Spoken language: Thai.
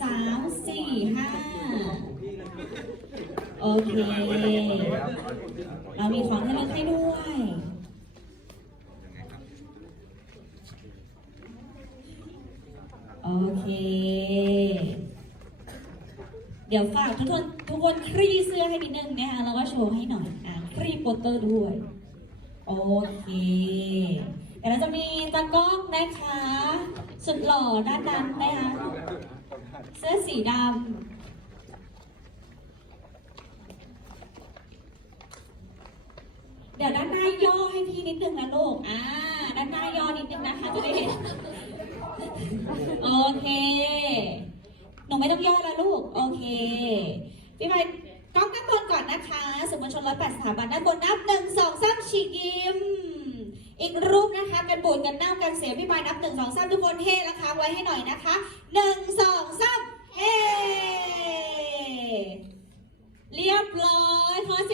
3 4 5โอเคเรามีของที่ระลึกให้ด้วยโอเคเดี๋ยวฝากทุกคนคลี่เสื้อให้นิดนึงนะคะแล้วก็โชว์ให้หน่อยคลี่โปสเตอร์ด้วยโอเคเดี๋ยวเราจะมีตากล้องนะคะสุดหล่อด้านนั้นนะคะเสื้อสีดำเดี๋ยวด้านหน้าย่อให้พี่นิดนึงนะลูกด้านหน้าย่อนิดนึงนะคะจะได้เห็นโอเคหนูไม่ต้องย่อแล้วลูกโอเคพี่ไปกล้องด้านบนก่อนนะคะสื่อมวลชน108 สถาบันด้านบนนับ1 2 3ฉีกยิ้มอีกรูปนะคะกันบูดกันเน่ากันเสียพี่ไปนับ1 2 3ทุกคนเฮแล้วค้างไว้ให้หน่อยนะคะ1 2 3เฮเรียบร้อยขอเสียง